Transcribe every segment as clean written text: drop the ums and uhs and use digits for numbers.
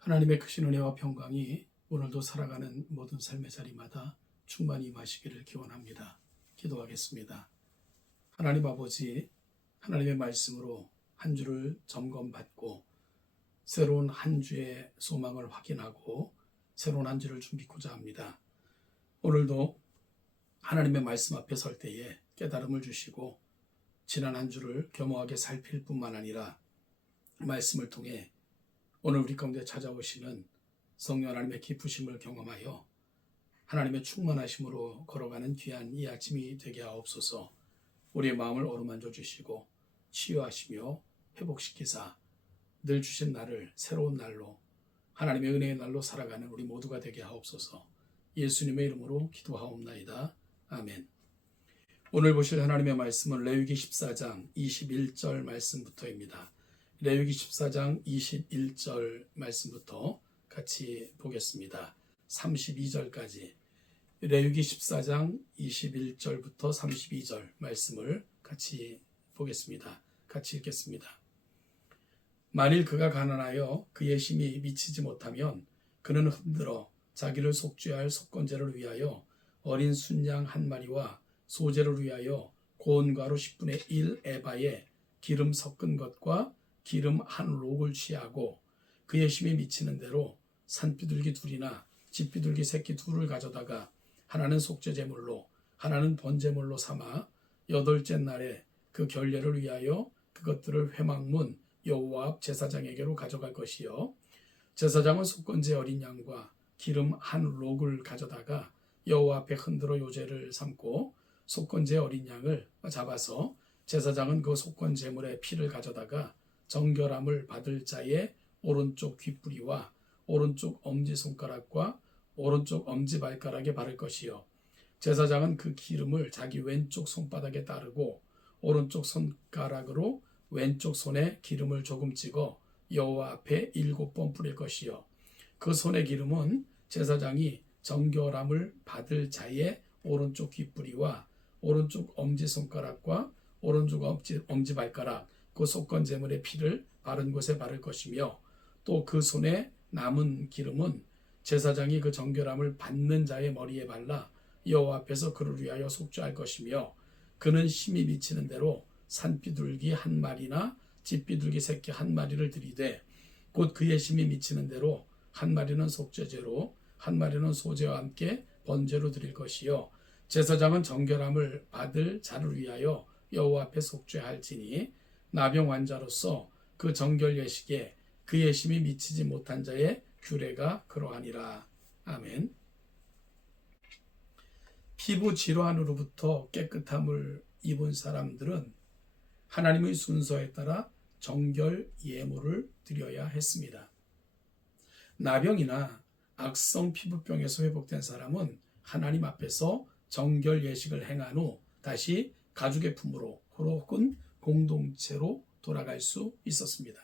하나님의 크신 은혜와 평강이 오늘도 살아가는 모든 삶의 자리마다 충만히 임하시기를 기원합니다. 기도하겠습니다. 하나님 아버지, 하나님의 말씀으로 한 주를 점검받고 새로운 한 주의 소망을 확인하고 새로운 한 주를 준비하고자 합니다. 오늘도 하나님의 말씀 앞에 설 때에 깨달음을 주시고 지난 한 주를 겸허하게 살필 뿐만 아니라 말씀을 통해 오늘 우리 가운데 찾아오시는 성령 하나님의 기쁘심을 경험하여 하나님의 충만하심으로 걸어가는 귀한 이 아침이 되게 하옵소서. 우리의 마음을 어루만져 주시고 치유하시며 회복시키사 늘 주신 날을 새로운 날로 하나님의 은혜의 날로 살아가는 우리 모두가 되게 하옵소서. 예수님의 이름으로 기도하옵나이다. 아멘. 오늘 보실 하나님의 말씀은 레위기 14장 21절 말씀부터입니다. 레위기 14장 21절 말씀부터 같이 보겠습니다. 32절까지 레위기 14장 21절부터 32절 말씀을 같이 보겠습니다. 같이 읽겠습니다. 만일 그가 가난하여 그의 힘이 미치지 못하면 그는 흔들어 자기를 속죄할 속건제를 위하여 어린 순양 한 마리와 소제를 위하여 고운 가루 10분의 1 에바에 기름 섞은 것과 기름 한 록을 취하고 그의 힘이 미치는 대로 산비둘기 둘이나 집비둘기 새끼 둘을 가져다가 하나는 속죄제물로 하나는 번제물로 삼아 여덟째 날에 그 결례를 위하여 그것들을 회막문 여호와 앞 제사장에게로 가져갈 것이요 제사장은 속건제 어린 양과 기름 한 록을 가져다가 여호와 앞에 흔들어 요제를 삼고 속건제 어린 양을 잡아서 제사장은 그 속건제물의 피를 가져다가 정결함을 받을 자의 오른쪽 귓뿌리와 오른쪽 엄지손가락과 오른쪽 엄지발가락에 바를 것이요 제사장은 그 기름을 자기 왼쪽 손바닥에 따르고 오른쪽 손가락으로 왼쪽 손에 기름을 조금 찍어 여호와 앞에 7번 뿌릴 것이요 그 손의 기름은 제사장이 정결함을 받을 자의 오른쪽 귓뿌리와 오른쪽 엄지손가락과 오른쪽 엄지발가락 그 속건제물의 피를 바른 곳에 바를 것이며 또 그 손에 남은 기름은 제사장이 그 정결함을 받는 자의 머리에 발라 여호와 앞에서 그를 위하여 속죄할 것이며 그는 힘이 미치는 대로 산비둘기 한 마리나 집비둘기 새끼 한 마리를 들이되 곧 그의 힘이 미치는 대로 한 마리는 속죄제로 한 마리는 소제와 함께 번제로 드릴 것이요 제사장은 정결함을 받을 자를 위하여 여호와 앞에 속죄할지니 나병 환자로서 그 정결 예식에 그의 힘이 미치지 못한 자의 규례가 그러하니라. 아멘. 피부 질환으로부터 깨끗함을 입은 사람들은 하나님의 순서에 따라 정결 예물을 드려야 했습니다. 나병이나 악성 피부병에서 회복된 사람은 하나님 앞에서 정결 예식을 행한 후 다시 가족의 품으로 혹은 공동체로 돌아갈 수 있었습니다.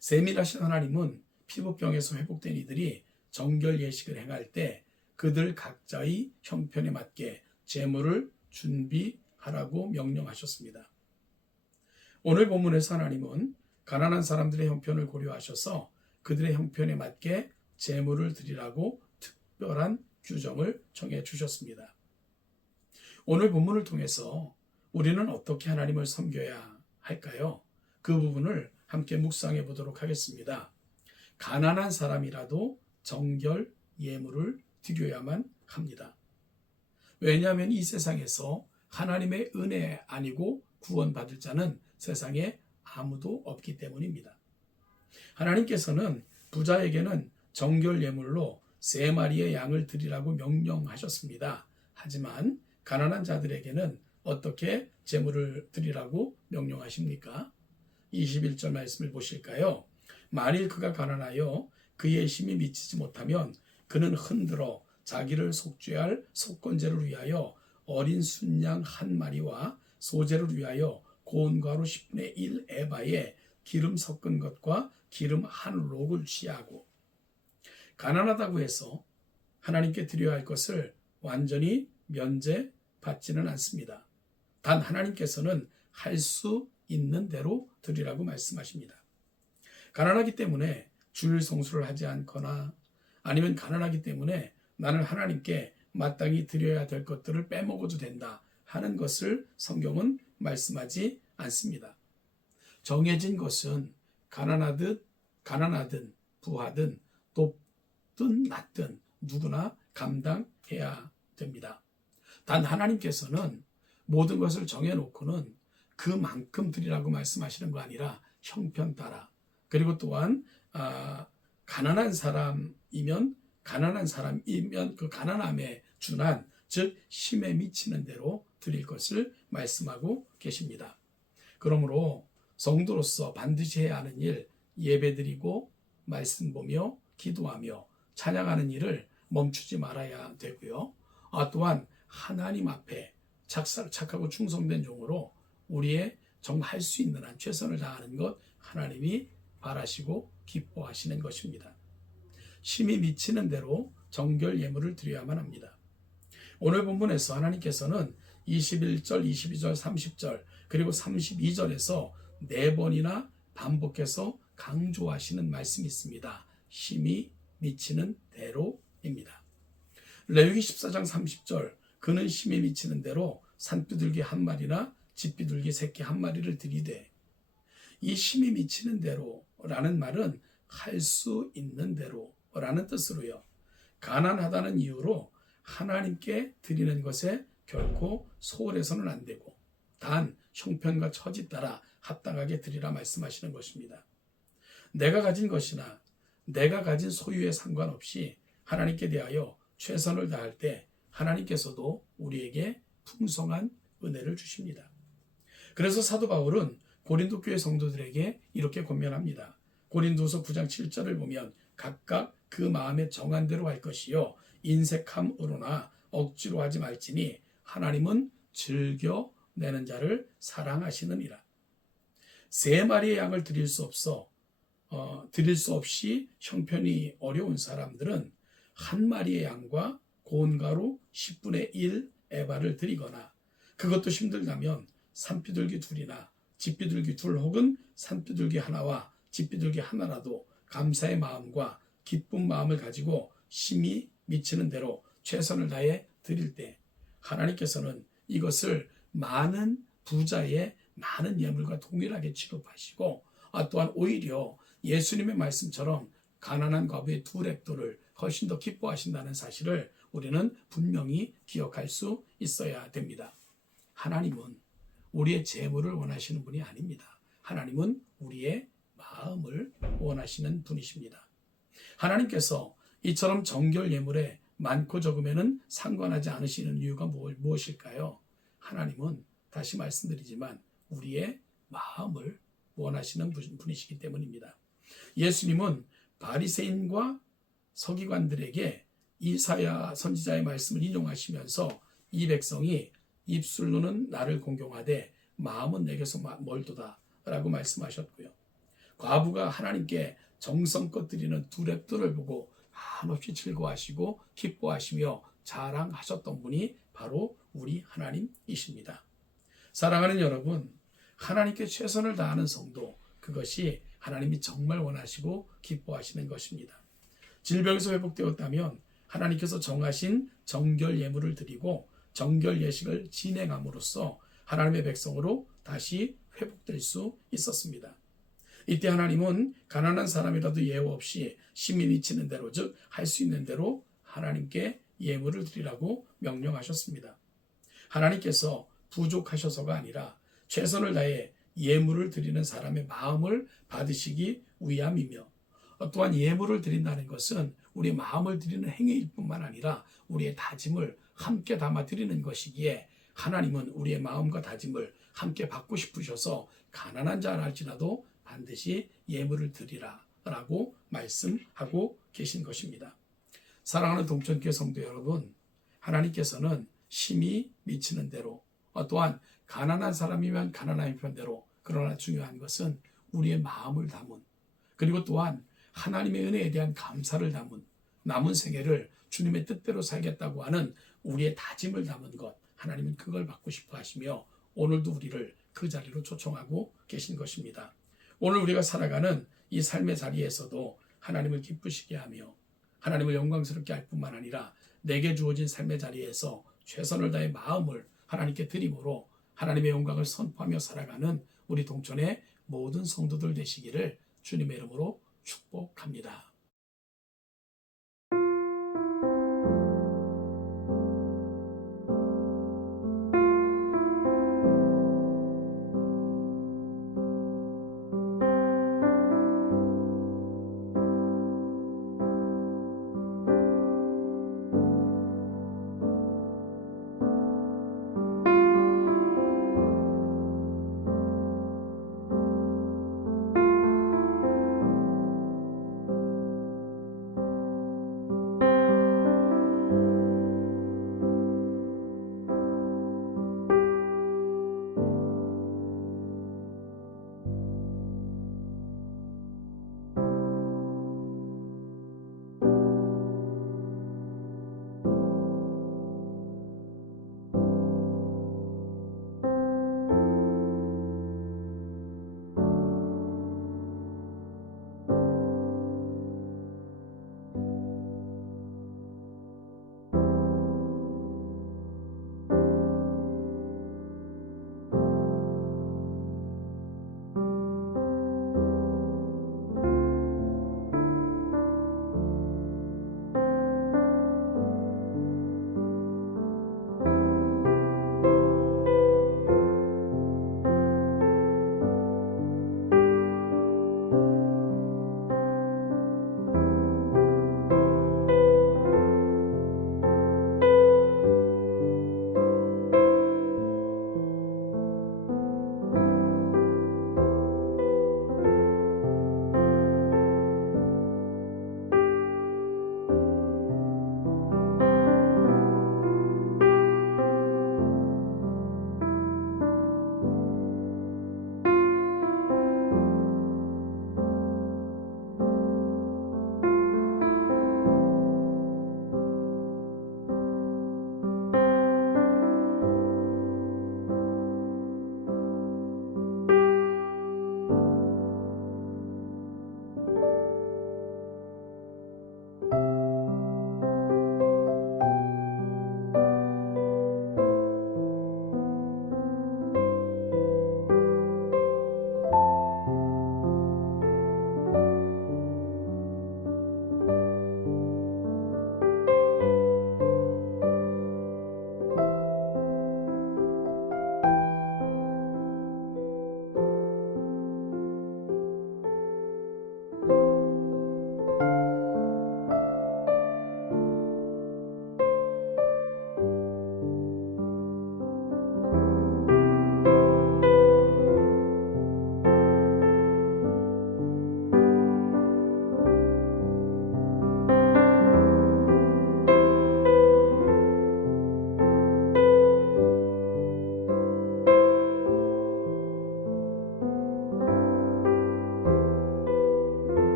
세밀하신 하나님은 피부병에서 회복된 이들이 정결 예식을 행할 때 그들 각자의 형편에 맞게 제물을 준비하라고 명령하셨습니다. 오늘 본문에서 하나님은 가난한 사람들의 형편을 고려하셔서 그들의 형편에 맞게 제물을 드리라고 특별한 규정을 정해 주셨습니다. 오늘 본문을 통해서 우리는 어떻게 하나님을 섬겨야 할까요? 그 부분을 함께 묵상해 보도록 하겠습니다. 가난한 사람이라도 정결 예물을 드려야만 합니다. 왜냐하면 이 세상에서 하나님의 은혜 아니고 구원받을 자는 세상에 아무도 없기 때문입니다. 하나님께서는 부자에게는 정결 예물로 3마리의 양을 드리라고 명령하셨습니다. 하지만 가난한 자들에게는 어떻게 제물을 드리라고 명령하십니까? 21절 말씀을 보실까요? 만일 그가 가난하여 그의 힘이 미치지 못하면 그는 흔들어 자기를 속죄할 속건제를 위하여 어린 순양 한 마리와 소제를 위하여 고운 가루 10분의 1 에바에 기름 섞은 것과 기름 한 록을 취하고 가난하다고 해서 하나님께 드려야 할 것을 완전히 면제받지는 않습니다. 단 하나님께서는 할 수 있는 대로 드리라고 말씀하십니다. 가난하기 때문에 주일 성수를 하지 않거나 아니면 가난하기 때문에 나는 하나님께 마땅히 드려야 될 것들을 빼먹어도 된다 하는 것을 성경은 말씀하지 않습니다. 정해진 것은 가난하든 부하든 높든 낮든 누구나 감당해야 됩니다. 단 하나님께서는 모든 것을 정해놓고는 그만큼 드리라고 말씀하시는 거 아니라 형편 따라, 그리고 또한 가난한 사람이면 그 가난함에 준한, 즉 힘에 미치는 대로 드릴 것을 말씀하고 계십니다. 그러므로 성도로서 반드시 해야 하는 일, 예배드리고 말씀 보며 기도하며 찬양하는 일을 멈추지 말아야 되고요. 또한 하나님 앞에 착하고 충성된 종으로 우리의 정말 할 수 있는 한 최선을 다하는 것 하나님이 바라시고 기뻐하시는 것입니다. 힘이 미치는 대로 정결 예물을 드려야만 합니다. 오늘 본문에서 하나님께서는 21절, 22절, 30절 그리고 32절에서 4번이나 반복해서 강조하시는 말씀이 있습니다. 힘이 미치는 대로입니다. 레위기 14장 30절, 그는 힘이 미치는 대로 산비둘기 한 마리나 집비둘기 새끼 한 마리를 드리되, 이 힘이 미치는 대로라는 말은 할 수 있는 대로라는 뜻으로요. 가난하다는 이유로 하나님께 드리는 것에 결코 소홀해서는 안 되고 단 형편과 처지 따라 합당하게 드리라 말씀하시는 것입니다. 내가 가진 것이나 내가 가진 소유에 상관없이 하나님께 대하여 최선을 다할 때 하나님께서도 우리에게 풍성한 은혜를 주십니다. 그래서 사도 바울은 고린도 교회 성도들에게 이렇게 권면합니다. 고린도서 9장 7절을 보면 각각 그 마음에 정한 대로 할 것이요 인색함으로나 억지로 하지 말지니 하나님은 즐겨 내는 자를 사랑하시느니라. 3마리의 양을 드릴 수 없이 형편이 어려운 사람들은 1마리의 양과 고온가루 10분의 1 에바를 드리거나, 그것도 힘들다면 산비둘기 2이나 집비둘기 2 혹은 산비둘기 1와 집비둘기 1라도 감사의 마음과 기쁜 마음을 가지고 힘이 미치는 대로 최선을 다해 드릴 때 하나님께서는 이것을 많은 부자의 많은 예물과 동일하게 취급하시고, 또한 오히려 예수님의 말씀처럼 가난한 과부의 2렙도를 훨씬 더 기뻐하신다는 사실을 우리는 분명히 기억할 수 있어야 됩니다. 하나님은 우리의 재물을 원하시는 분이 아닙니다. 하나님은 우리의 마음을 원하시는 분이십니다. 하나님께서 이처럼 정결 예물에 많고 적음에는 상관하지 않으시는 이유가 무엇일까요? 하나님은 다시 말씀드리지만 우리의 마음을 원하시는 분이시기 때문입니다. 예수님은 바리새인과 서기관들에게 이사야 선지자의 말씀을 인용하시면서 이 백성이 입술로는 나를 공경하되 마음은 내게서 멀도다 라고 말씀하셨고요. 과부가 하나님께 정성껏 드리는 2렙도를 보고 한없이 즐거워하시고 기뻐하시며 자랑하셨던 분이 바로 우리 하나님이십니다. 사랑하는 여러분, 하나님께 최선을 다하는 성도, 그것이 하나님이 정말 원하시고 기뻐하시는 것입니다. 질병에서 회복되었다면 하나님께서 정하신 정결 예물을 드리고 정결 예식을 진행함으로써 하나님의 백성으로 다시 회복될 수 있었습니다. 이때 하나님은 가난한 사람이라도 예우 없이 힘이 미치는 대로, 즉 할 수 있는 대로 하나님께 예물을 드리라고 명령하셨습니다. 하나님께서 부족하셔서가 아니라 최선을 다해 예물을 드리는 사람의 마음을 받으시기 위함이며, 또한 예물을 드린다는 것은 우리 마음을 드리는 행위일 뿐만 아니라 우리의 다짐을 함께 담아 드리는 것이기에 하나님은 우리의 마음과 다짐을 함께 받고 싶으셔서 가난한 자라 할지라도 반드시 예물을 드리라 라고 말씀하고 계신 것입니다. 사랑하는 동천교회 성도 여러분, 하나님께서는 힘이 미치는 대로, 또한 가난한 사람이면 가난한 편대로, 그러나 중요한 것은 우리의 마음을 담은, 그리고 또한 하나님의 은혜에 대한 감사를 담은, 남은 생애를 주님의 뜻대로 살겠다고 하는 우리의 다짐을 담은 것, 하나님은 그걸 받고 싶어 하시며 오늘도 우리를 그 자리로 초청하고 계신 것입니다. 오늘 우리가 살아가는 이 삶의 자리에서도 하나님을 기쁘시게 하며 하나님을 영광스럽게 할 뿐만 아니라 내게 주어진 삶의 자리에서 최선을 다해 마음을 하나님께 드림으로 하나님의 영광을 선포하며 살아가는 우리 동촌의 모든 성도들 되시기를 주님의 이름으로 축복합니다.